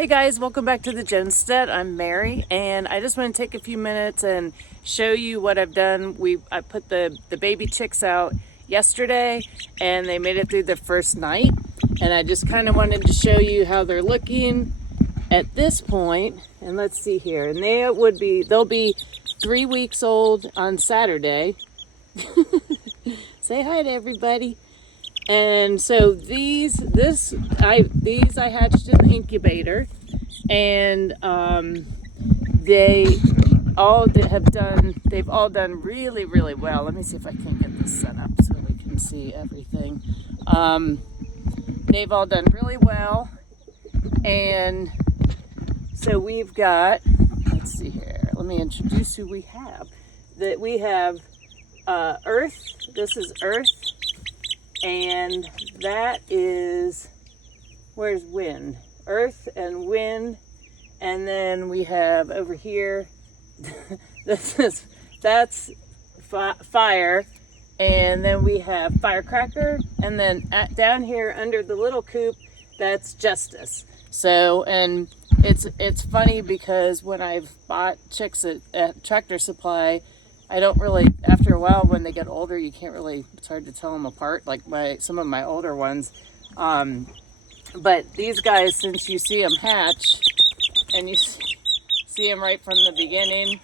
Hey guys, welcome back to the Genstead. I'm Mary, and I just want to take a few minutes and show you what I've done. I put the baby chicks out yesterday, and they made it through their first night. And I just kind of wanted to show you how they're looking at this point. And let's see here. And they'll be 3 weeks old on Saturday. Say hi to everybody. And so these I hatched in the incubator, and they've all done really, really well. Let me see if I can get this set up so we can see everything. They've all done really well, and so we've got, let's see here, let me introduce who we have. We have Earth. This is Earth. And that is, where's Wind? Earth and Wind. And then we have over here, that's Fire. And then we have Firecracker. And then down here under the little coop, that's Justice. So, and it's funny because when I've bought chicks at Tractor Supply, I don't really, after a while when they get older, you can't really, it's hard to tell them apart, like some of my older ones. But these guys, since you see them hatch, and you see them right from the beginning,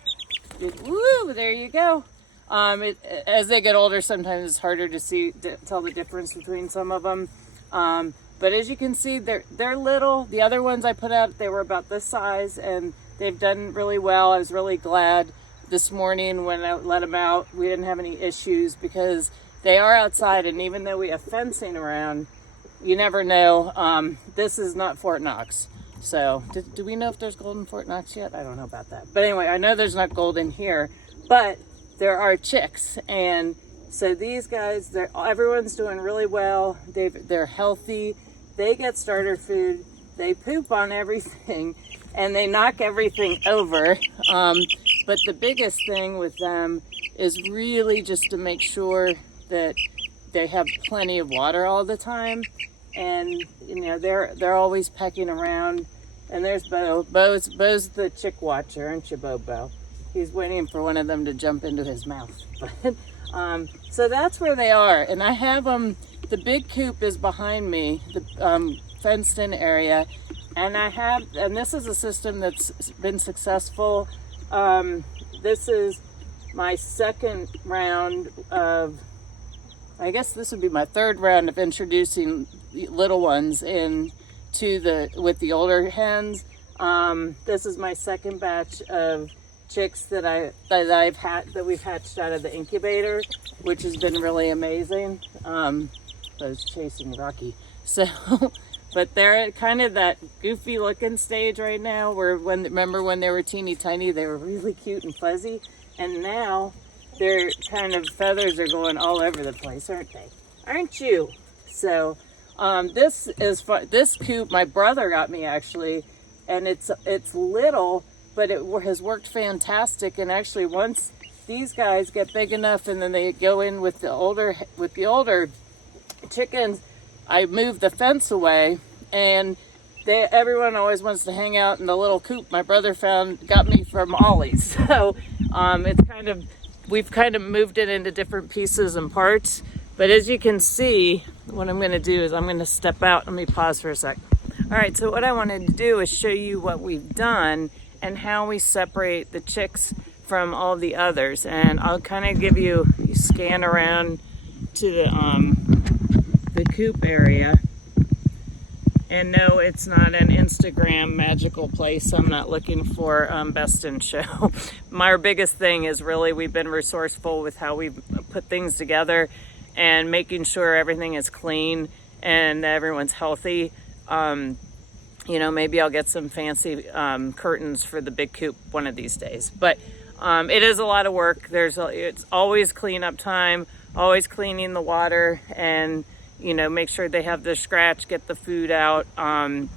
woo, there you go. As they get older, sometimes it's harder to tell the difference between some of them. But as you can see, they're little. The other ones I put out, they were about this size, and they've done really well. I was really glad this morning when I let them out, we didn't have any issues because they are outside, and even though we have fencing around, you never know. This is not Fort Knox. So do we know if there's gold in Fort Knox yet? I don't know about that. But anyway, I know there's not gold in here, but there are chicks. And so these guys, everyone's doing really well. They're healthy. They get starter food. They poop on everything, and they knock everything over. But the biggest thing with them is really just to make sure that they have plenty of water all the time. And, they're always pecking around. And there's Bo. Bo's the chick watcher, aren't you, Bo? He's waiting for one of them to jump into his mouth. But, so that's where they are. And I have them, the big coop is behind me, the fenced in area. And this is a system that's been successful. This is my second round of, I guess this would be my third round of introducing little ones with the older hens. This is my second batch of chicks that we've hatched out of the incubator, which has been really amazing. I was chasing Rocky. So, but they're at kind of that goofy looking stage right now remember when they were teeny tiny, they were really cute and fuzzy. And now their kind of feathers are going all over the place, aren't they? Aren't you? So, this coop, my brother got me actually, and it's little, but it has worked fantastic. And actually once these guys get big enough and then they go in with the older chickens, I moved the fence away, and everyone always wants to hang out in the little coop my brother got me from Ollie's. So we've kind of moved it into different pieces and parts. But as you can see, what I'm going to do is I'm going to step out. Let me pause for a sec. All right, so what I wanted to do is show you what we've done and how we separate the chicks from all the others. And I'll kind of give you scan around to the coop area. And no, it's not an Instagram magical place. I'm not looking for best in show. My biggest thing is really we've been resourceful with how we put things together and making sure everything is clean and everyone's healthy. Maybe I'll get some fancy curtains for the big coop one of these days. But it is a lot of work. It's always cleanup time, always cleaning the water, and make sure they have their scratch, get the food out, and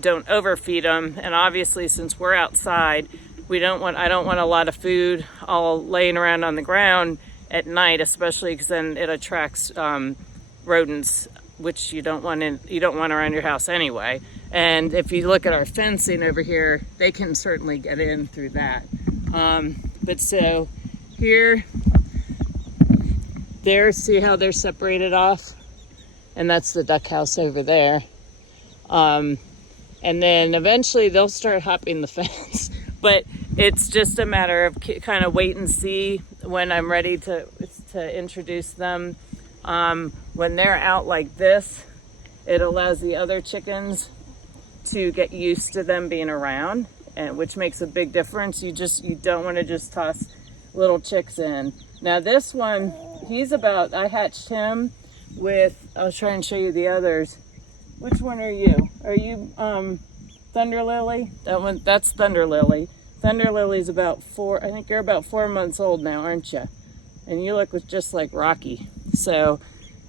don't overfeed them. And obviously, since we're outside, I don't want a lot of food all laying around on the ground at night, especially because then it attracts rodents, which you don't want around your house anyway. And if you look at our fencing over here, they can certainly get in through that. But so here, there, see how they're separated off? And that's the duck house over there. And then eventually they'll start hopping the fence. But it's just a matter of kind of wait and see when I'm ready to introduce them. When they're out like this, it allows the other chickens to get used to them being around, and which makes a big difference. You don't want to just toss little chicks in. Now this one, I hatched him with, I'll try and show you the others. Which one are you? Are you Thunder Lily? That's Thunder Lily. Thunder Lily's about I think you're about 4 months old now, aren't you? And you look just like Rocky. So,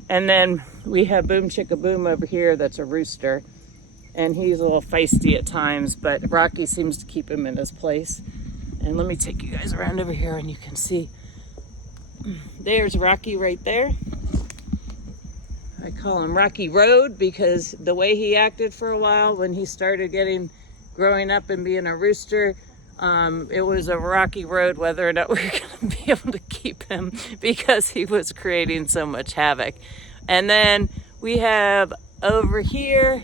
and then we have Boom Chicka Boom over here, that's a rooster. And he's a little feisty at times, but Rocky seems to keep him in his place. And let me take you guys around over here and you can see. There's Rocky right there. I call him Rocky Road because the way he acted for a while when he started growing up and being a rooster, it was a rocky road whether or not we were going to be able to keep him because he was creating so much havoc. And then we have over here,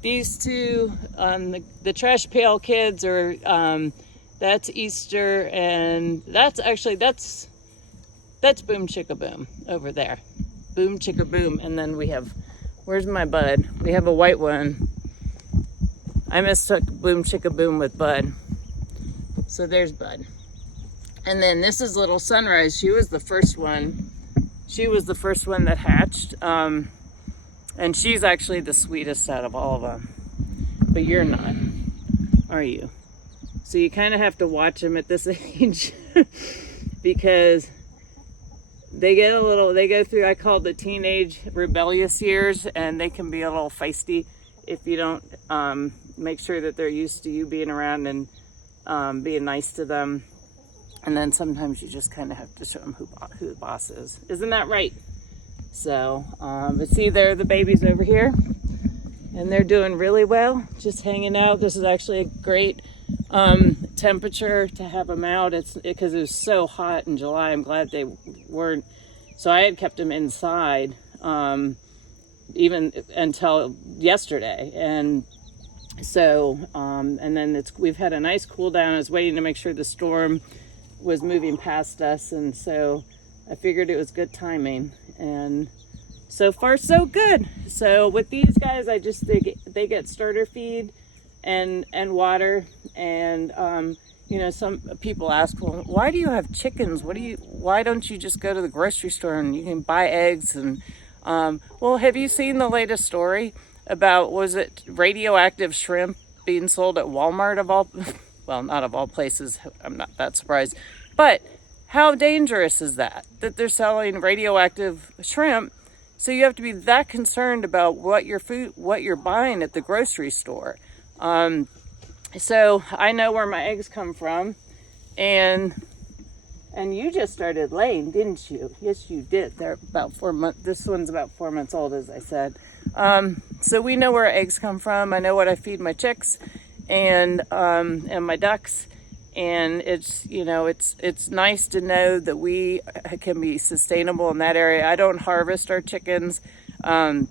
these two, the trash pail kids are, that's Easter, and that's Boom Chicka Boom over there. Boom Chicka Boom. And then we have, where's my Bud? We have a white one. I mistook Boom Chicka Boom with Bud. So there's Bud. And then this is Little Sunrise. She was the first one. She was the first one that hatched. And she's actually the sweetest out of all of them. But you're not, are you? So you kind of have to watch them at this age because they go through, I call it the teenage rebellious years, and they can be a little feisty if you don't make sure that they're used to you being around and being nice to them. And then sometimes you just kind of have to show them who the boss is. Isn't that right? So, but see, there are the babies over here, and they're doing really well, just hanging out. This is actually a great temperature to have them out. It's because it was so hot in July. I'm glad they weren't. So I had kept them inside even until yesterday, and so and then we've had a nice cool down. I was waiting to make sure the storm was moving past us, and so I figured it was good timing, and so far so good. So with these guys, they get starter feed and water, and you know, some people ask, well, why do you have chickens? Why don't you just go to the grocery store and you can buy eggs? And well, have you seen the latest story about, was it radioactive shrimp being sold at Walmart of all, well, not of all places, I'm not that surprised, but how dangerous is that they're selling radioactive shrimp? So you have to be that concerned about what you're buying at the grocery store. So I know where my eggs come from, and you just started laying, didn't you? Yes, you did. They're about 4 months. This one's about 4 months old, as I said. So we know where our eggs come from. I know what I feed my chicks and my ducks. And it's, you know, it's nice to know that we can be sustainable in that area. I don't harvest our chickens, and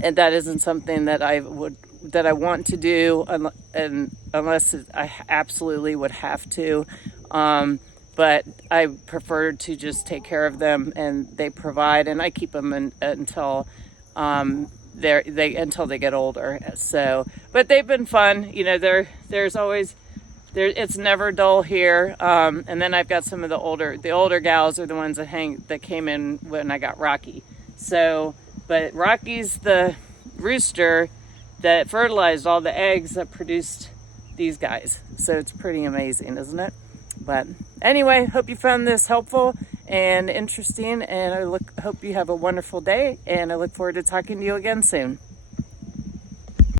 that isn't something that I want to do, unless I absolutely would have to. But I prefer to just take care of them, and they provide, and I keep them until they get older. So, but they've been fun. You know, there's always. It's never dull here, and then I've got some of the older gals are the ones that came in when I got Rocky. So, but Rocky's the rooster that fertilized all the eggs that produced these guys. So it's pretty amazing, isn't it? But anyway, hope you found this helpful and interesting, and I hope you have a wonderful day, and I look forward to talking to you again soon.